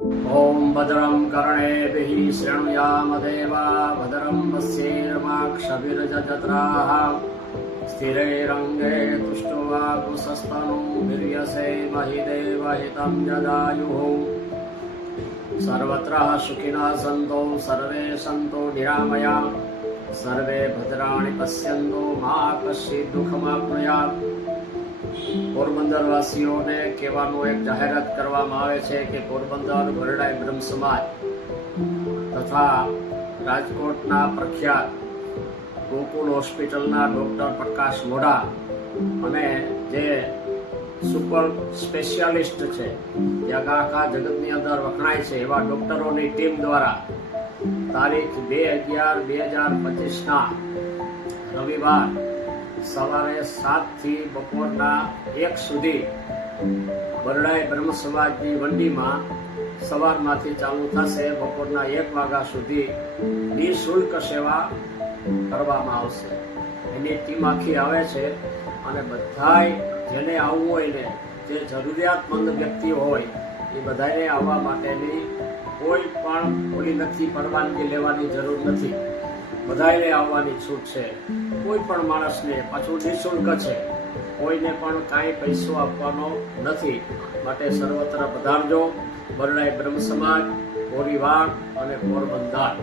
ओम भद्रं कर्णेभिः शृणुयाम देवा भद्रं पश्येर्माक्षभिर्यजत्राः स्थिरैरङ्गे तुष्टुवाकुशस्तनूभिर्यसे महि देवहितं यदायुः सर्वत्र सुखिनः सन्तु सर्वे सन्तु निरामया सर्वे भद्राणि पश्यन्तु मा कश्चित् दुःखमाप्नुयात्। પોરબંદર વાસીઓને કહેવાનું એક જાહેરાત કરવામાં આવે છે કે પોરબંદર ભરડાઈ બ્રહ્મ સમાજ તથા રાજકોટના પ્રખ્યાત ગોકુલ હોસ્પિટલના ડૉક્ટર પ્રકાશ મોઢા અને જે સુપર સ્પેશિયાલિસ્ટ છે જે આખા જગતની અંદર વખણાય છે એવા ડૉક્ટરોની ટીમ દ્વારા તારીખ 2/11/2025ના રવિવાર સવારે 7 થી બપોરના 1 સુધી બરડાઈ બ્રહ્મ સમાજની વંડીમાં સવારમાંથી ચાલુ થશે, બપોરના 1 વાગ્યા સુધી નિઃશુલ્ક સેવા કરવામાં આવશે. એની ટીમ આખી આવે છે અને બધાય જેને આવવું હોય ને, જે જરૂરિયાતમંદ વ્યક્તિ હોય એ બધાને આવવા માટેની કોઈ પણ ઓલી નથી, પરવાનગી લેવાની જરૂર નથી. બધાને આવવાની છૂટ છે. કોઈ પણ માણસને, પાછું નિઃશુલ્ક છે, કોઈને પણ કાંઈ પૈસો આપવાનો નથી. માટે સર્વત્ર પધારજો. બરડાઈ બ્રહ્મ સમાજ, કોરીવાડ અને પોરબંદર.